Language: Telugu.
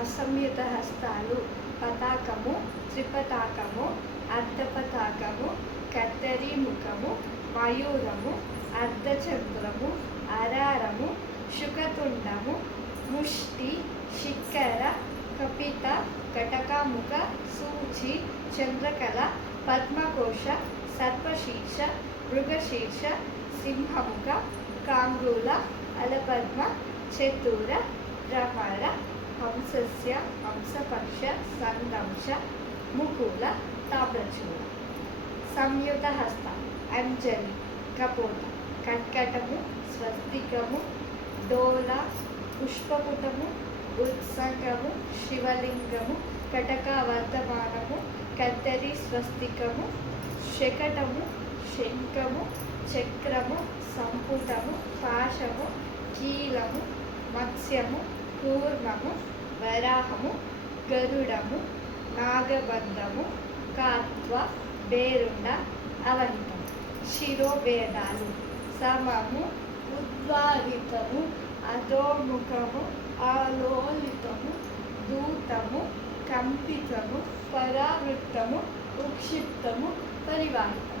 అసంయుత హస్తాలు, పతాకము, త్రిపతాకము, అర్ధపతాకము, కత్తరి ముఖము, మయూరము, అర్ధచంద్రము, అరారము, శుకతుండము, ముష్టి, శిఖర, కపిత, కటకముఖ, సూచి, చంద్రకళ, పద్మకోశ, సర్పశీర్ష, మృగశీర్ష, సింహముఖ, కాంగ్రూల, అలపద్మ, చతుర, భ్రమర, హంసస్య, హంసపక్ష, సందంశ, ముకుల, తామ్రచూడ. సంయుత హస్త, అంజలి, కపోత, కర్కటము, స్వస్తికము, డోల, పుష్పపుటము, ఉత్సంగము, శివలింగము, కటకవర్ధమానము, కత్తరి, స్వస్తికము, శకటము, శంఖము, చక్రము, సంపుటము, పాశము, కీలము, మత్స్యము, కూర్మము, వరాహము, గరుడము, నాగబంధము, కాత్వ, బేరుండ, అవంతం. శిరోభేదాలు: సమము, ఉద్వారితము, అధోముఖము, ఆలోలితము, దూతము, కంపితము, పరావృత్తము, ఉక్షిప్తము, పరివాహితము.